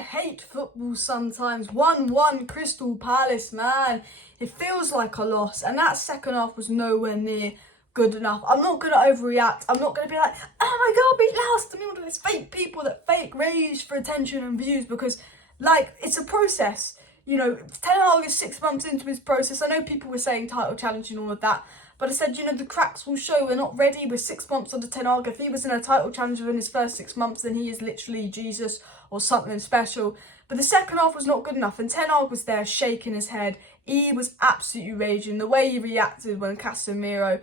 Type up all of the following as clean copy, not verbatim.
hate football sometimes. 1-1 Crystal Palace, man. It feels like a loss. And that second half was nowhere near good enough. I'm not going to overreact. I'm not going to be like, oh my God, we lost. I mean, all these fake people that fake rage for attention and views because, like, it's a process. You know, Ten Hag is 6 months into his process. I know people were saying title challenge and all of that. But I said, you know, the cracks will show. We're not ready. We're 6 months under Ten Hag. If he was in a title challenge within his first 6 months, then he is literally Jesus or something special. But the second half was not good enough. And Ten Hag was there shaking his head. He was absolutely raging. The way he reacted when Casemiro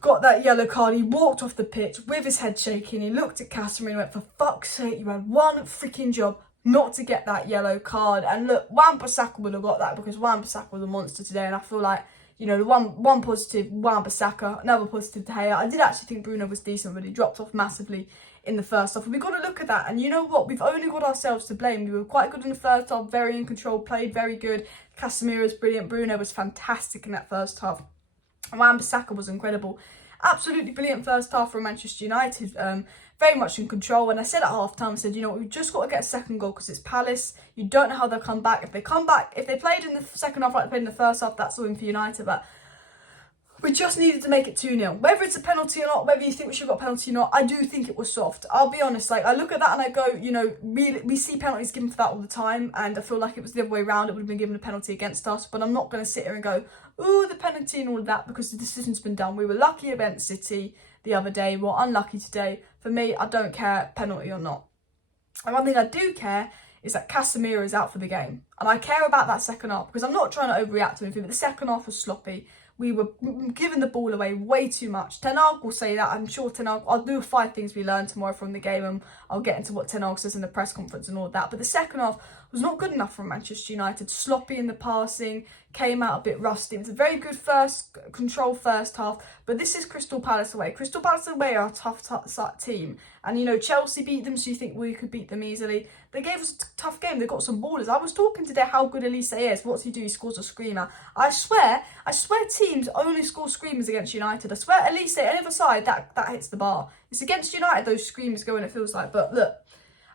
got that yellow card, he walked off the pitch with his head shaking. He looked at Casemiro and went, for fuck's sake, you had one freaking job not to get that yellow card. And look, bissaka would have got that because bissaka was a monster today. And I feel like, you know, the one positive, bissaka, another positive De Gea. I did actually think Bruno was decent, but he dropped off massively in the first half. And we've got to look at that. And you know what? We've only got ourselves to blame. We were quite good in the first half, very in control, played very good. Casemiro was brilliant. Bruno was fantastic in that first half. And bissaka was incredible. Absolutely brilliant first half from Manchester United. Very much in control. And I said at half time, I said, you know, we've just got to get a second goal because it's Palace. You don't know how they'll come back. If they come back, if they played in the second half like they played in the first half, that's all in for United. But we just needed to make it 2-0. Whether it's a penalty or not, whether you think we should have got a penalty or not, I do think it was soft. I'll be honest, like, I look at that and I go, you know, we see penalties given for that all the time. And I feel like it was the other way around. It would have been given a penalty against us. But I'm not going to sit here and go, ooh, the penalty and all of that, because the decision's been done. We were lucky against City the other day. We're unlucky today. For me, I don't care, penalty or not. And one thing I do care is that Casemiro is out for the game. And I care about that second half because I'm not trying to overreact to anything, but the second half was sloppy. We were giving the ball away way too much. Ten Hag will say that. I'm sure Ten Hag, I'll do 5 things we learned tomorrow from the game and I'll get into what Ten Hag says in the press conference and all of that. But the second half was not good enough from Manchester United. Sloppy in the passing, came out a bit rusty. It was a very good control first half, but this is Crystal Palace away. Crystal Palace away are a tough team. And, you know, Chelsea beat them, so you think we could beat them easily. They gave us a tough game. They got some ballers. I was talking today how good Olise is. What's he do? He scores a screamer. I swear teams only score screamers against United. I swear Olise, any other side, that hits the bar. It's against United those screamers go in, it feels like. But look,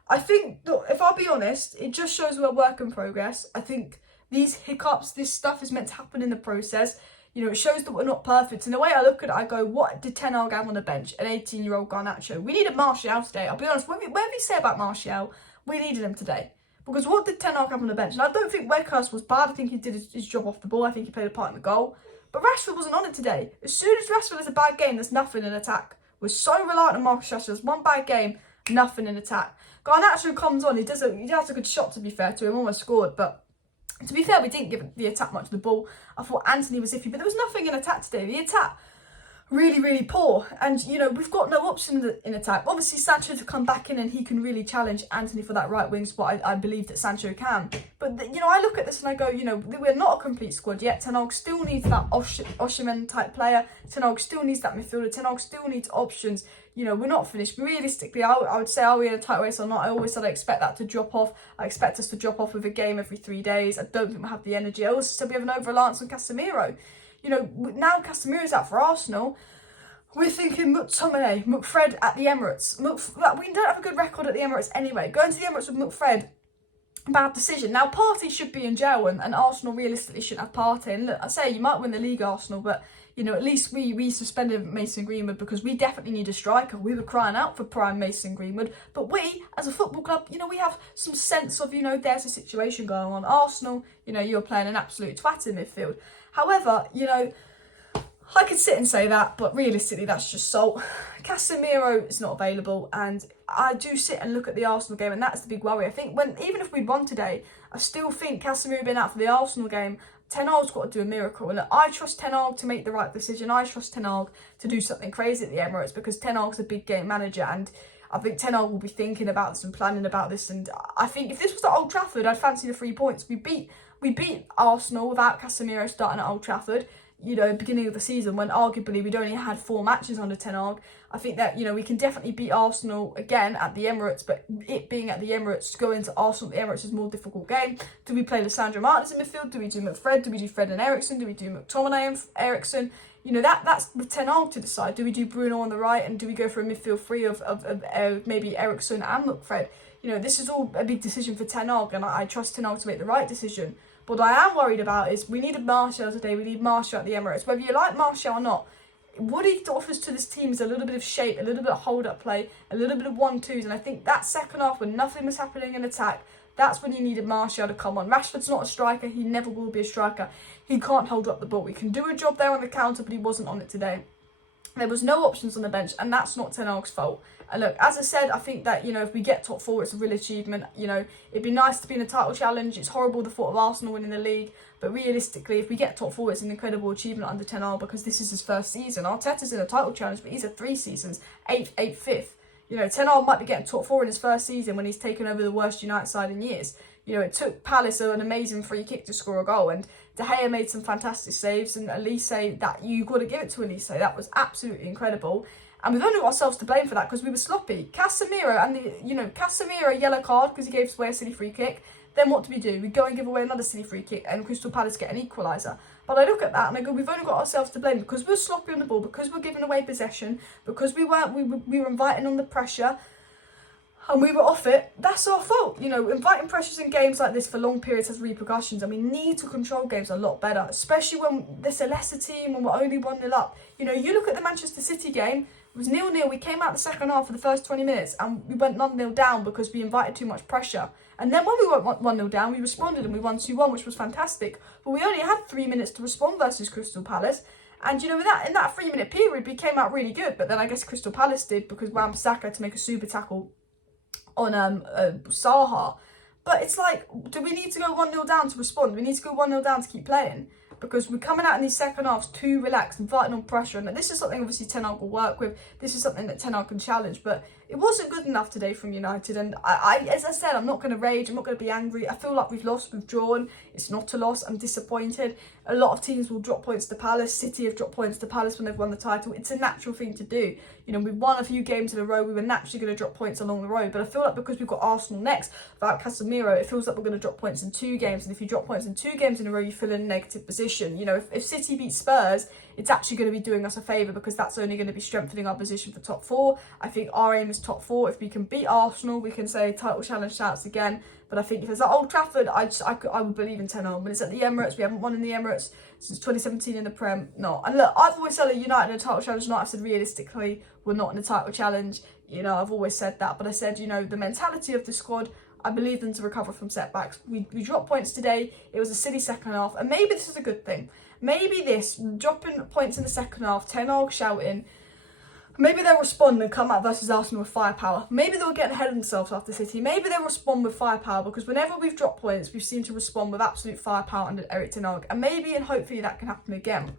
I think, look, if I'll be honest, it just shows we're a work in progress. I think these hiccups, this stuff is meant to happen in the process. You know, it shows that we're not perfect. And the way I look at it, I go, what did Ten Hag have on the bench? An 18-year-old Garnacho. We needed Martial today. I'll be honest, whatever you say about Martial, we needed him today. Because what did Ten Hag have on the bench? And I don't think Weghorst was bad. I think he did his job off the ball. I think he played a part in the goal. But Rashford wasn't on it today. As soon as Rashford has a bad game, there's nothing in attack. We're so reliant on Marcus Rashford. There's one bad game, nothing in attack. Garnacho comes on. He has a good shot, to be fair to him. Almost scored, but to be fair, we didn't give the attack much of the ball. I thought Anthony was iffy, but there was nothing in attack today. The attack, really, really poor. And, you know, we've got no option in attack. Obviously, Sancho to come back in and he can really challenge Anthony for that right wing spot. I believe that Sancho can. But, you know, I look at this and I go, you know, we're not a complete squad yet. Ten Hag still needs that Osimhen type player. Ten Hag still needs that midfielder. Ten Hag still needs options. You know, we're not finished. Realistically, I would say, are we in a tight race or not? I always said I expect that to drop off. I expect us to drop off with a game every 3 days. I don't think we have the energy. I also said we have an over-reliance on Casemiro. You know, now Casemiro's out for Arsenal. We're thinking McTominay, McFred at the Emirates. We don't have a good record at the Emirates anyway. Going to the Emirates with McFred, bad decision. Now, Partey should be in jail and Arsenal realistically shouldn't have Partey. And look, I say you might win the league, Arsenal, but, you know, at least we suspended Mason Greenwood because we definitely need a striker. We were crying out for prime Mason Greenwood. But we, as a football club, you know, we have some sense of, you know, there's a situation going on. Arsenal, you know, you're playing an absolute twat in midfield. However, you know, I could sit and say that, but realistically, that's just salt. Casemiro is not available, and I do sit and look at the Arsenal game, and that's the big worry. I think even if we'd won today, I still think Casemiro being out for the Arsenal game, Ten Hag's got to do a miracle. And I trust Ten Hag to make the right decision. I trust Ten Hag to do something crazy at the Emirates because Ten Hag's a big game manager, and I think Ten Hag will be thinking about this and planning about this. And I think if this was at Old Trafford, I'd fancy the 3 points. We beat Arsenal without Casemiro starting at Old Trafford. You know, beginning of the season when arguably we'd only had 4 matches under Ten Hag. I think that, you know, we can definitely beat Arsenal again at the Emirates, but it being at the Emirates, going to Arsenal at the Emirates is a more difficult game. Do we play Lissandro Martinez in midfield? Do we do McFred? Do we do Fred and Eriksen? Do we do McTominay and Eriksen? You know, that's with Ten Hag to decide. Do we do Bruno on the right, and do we go for a midfield three of maybe Eriksson and Fred? You know, this is all a big decision for Ten Hag, and I trust Ten Hag to make the right decision. But what I am worried about is we needed Martial today. We need Martial at the Emirates. Whether you like Martial or not, what he offers to this team is a little bit of shape, a little bit of hold-up play, a little bit of 1-2s. And I think that second half, when nothing was happening in attack, that's when you needed Martial to come on. Rashford's not a striker. He never will be a striker. He can't hold up the ball. He can do a job there on the counter, but he wasn't on it today. There was no options on the bench, and that's not Ten Hag's fault. And look, as I said, I think that, you know, if we get top four, it's a real achievement. You know, it'd be nice to be in a title challenge. It's horrible the thought of Arsenal winning the league. But realistically, if we get top four, it's an incredible achievement under Ten Hag, because this is his first season. Arteta's in a title challenge, but he's had 3 seasons, 8th, 5th. You know, Ten Hag might be getting top four in his first season when he's taken over the worst United side in years. You know, it took Palace an amazing free kick to score a goal, and De Gea made some fantastic saves, and Olise, that you got to give it to Olise. That was absolutely incredible. And we've only got ourselves to blame for that because we were sloppy. Casemiro, Casemiro yellow card because he gave us away a silly free kick. Then what do? We go and give away another silly free kick, and Crystal Palace get an equaliser. But I look at that and I go, we've only got ourselves to blame because we're sloppy on the ball, because we're giving away possession, because we were inviting on the pressure, and we were off it. That's our fault. You know, inviting pressures in games like this for long periods has repercussions, and we need to control games a lot better, especially when there's a lesser team, when we're only 1-0 up. You know, you look at the Manchester City game, it was 0-0. We came out the second half for the first 20 minutes and we went 1-0 down because we invited too much pressure. And then when we went 1-0 down, we responded and we won 2-1, which was fantastic. But we only had 3 minutes to respond versus Crystal Palace. And, you know, in that 3-minute period, we came out really good. But then I guess Crystal Palace did, because Wan-Bissaka had to make a super tackle on Zaha. But it's like, do we need to go 1-0 down to respond? Do we need to go 1-0 down to keep playing? Because we're coming out in these second halves too relaxed, inviting on pressure. And this is something obviously Ten Hag will work with. This is something that Ten Hag can challenge. But it wasn't good enough today from United. And I as I said, I'm not going to rage. I'm not going to be angry. I feel like we've lost. We've drawn. It's not a loss. I'm disappointed. A lot of teams will drop points to Palace. City have dropped points to Palace when they've won the title. It's a natural thing to do. You know, we've won a few games in a row. We were naturally going to drop points along the road. But I feel like because we've got Arsenal next, without Casemiro, it feels like we're going to drop points in 2 games. And if you drop points in 2 games in a row, you feel in a negative position. You know, if City beat Spurs, it's actually going to be doing us a favour, because that's only going to be strengthening our position for top 4. I think our aim is top 4. If we can beat Arsenal, we can say title challenge shouts again. But I think if it's at Old Trafford, I would believe in Ten Hag. When it's at the Emirates, we haven't won in the Emirates since 2017 in the Prem. No. And look, I've always said that United in a title challenge. Not, I've said realistically, we're not in a title challenge. You know, I've always said that. But I said, you know, the mentality of the squad, I believe them to recover from setbacks. We dropped points today. It was a silly second half. And maybe this is a good thing. Maybe this, dropping points in the second half, Ten Hag shouting, maybe they'll respond and come out versus Arsenal with firepower. Maybe they'll get ahead of themselves after City. Maybe they'll respond with firepower, because whenever we've dropped points, we've seemed to respond with absolute firepower under Erik Ten Hag. And maybe and hopefully that can happen again.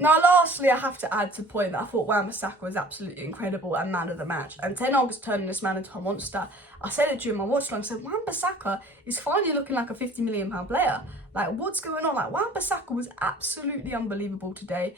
Now, lastly, I have to add to the point that I thought Wan-Bissaka was absolutely incredible and man of the match. And Ten Hag is turning this man into a monster. I said it during my watch long. I said, Wan-Bissaka is finally looking like a £50 million player. Like, what's going on? Like, Wan-Bissaka was absolutely unbelievable today.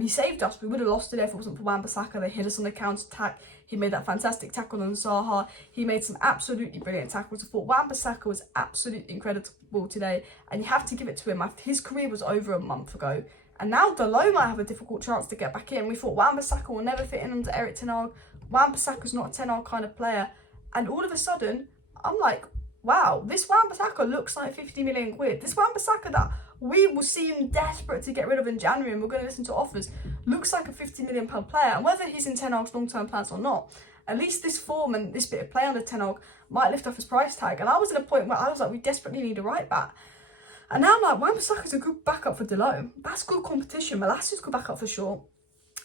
He saved us. We would have lost today if it wasn't for Wan-Bissaka. They hit us on the counter-attack. He made that fantastic tackle on Zaha. He made some absolutely brilliant tackles. I thought Wan-Bissaka was absolutely incredible today. And you have to give it to him. His career was over a month ago. And now Dalot might have a difficult chance to get back in. We thought Wan-Bissaka will never fit in under Erik Ten Hag. Wan-Bissaka's not a Ten Hag kind of player. And all of a sudden, I'm like, wow, this Wan-Bissaka looks like 50 million quid. This Wan-Bissaka that we will seem desperate to get rid of in January, and we're going to listen to offers, looks like a £50 million player. And whether he's in Ten Hag's long-term plans or not, at least this form and this bit of play under Ten Hag might lift off his price tag. And I was at a point where I was like, we desperately need a right back. And now I'm like, Wan-Bissaka's a good backup for Dalot. That's good competition. Malassia's good backup for sure.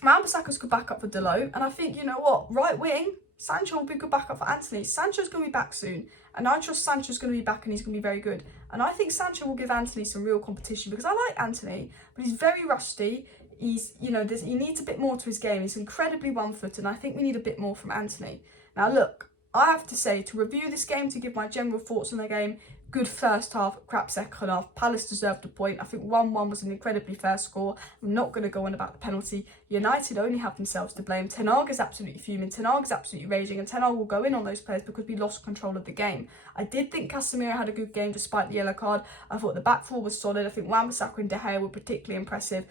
Wan-Bissaka's good backup for Dalot. And I think, you know what, right wing, Sancho will be a good backup for Anthony. Sancho's going to be back soon. And I trust Sancho's going to be back and he's going to be very good. And I think Sancho will give Anthony some real competition, because I like Anthony, but he's very rusty. He's, you know, he needs a bit more to his game. He's incredibly one-footed, and I think we need a bit more from Anthony. Now, look, I have to say, to review this game, to give my general thoughts on the game, good first half, crap second half. Palace deserved a point. I think 1-1 was an incredibly fair score. I'm not going to go on about the penalty. United only have themselves to blame. Ten Hag is absolutely fuming. Ten Hag is absolutely raging. And Ten Hag will go in on those players because we lost control of the game. I did think Casemiro had a good game despite the yellow card. I thought the back four was solid. I think Wan-Bissaka and De Gea were particularly impressive.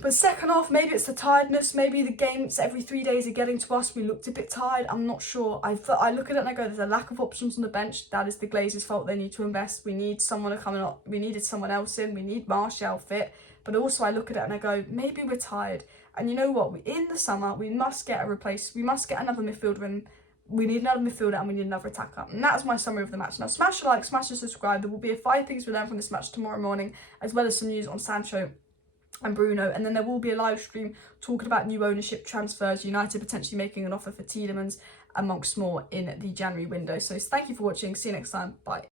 But second half, maybe it's the tiredness, maybe the games every 3 days are getting to us. We looked a bit tired, I'm not sure. I look at it and I go, there's a lack of options on the bench. That is the Glazers' fault. They need to invest. We need someone to come in. We needed someone else in. We need Martial fit. But also I look at it and I go, maybe we're tired. And you know what? In the summer, we must get we must get another midfielder in. We need another midfielder and we need another attacker. And that's my summary of the match. Now, smash a like, smash a subscribe. There will be 5 things we learned from this match tomorrow morning, as well as some news on Sancho and Bruno. And then there will be a live stream talking about new ownership transfers, United potentially making an offer for Tielemans, amongst more in the January window. So thank you for watching. See you next time. Bye.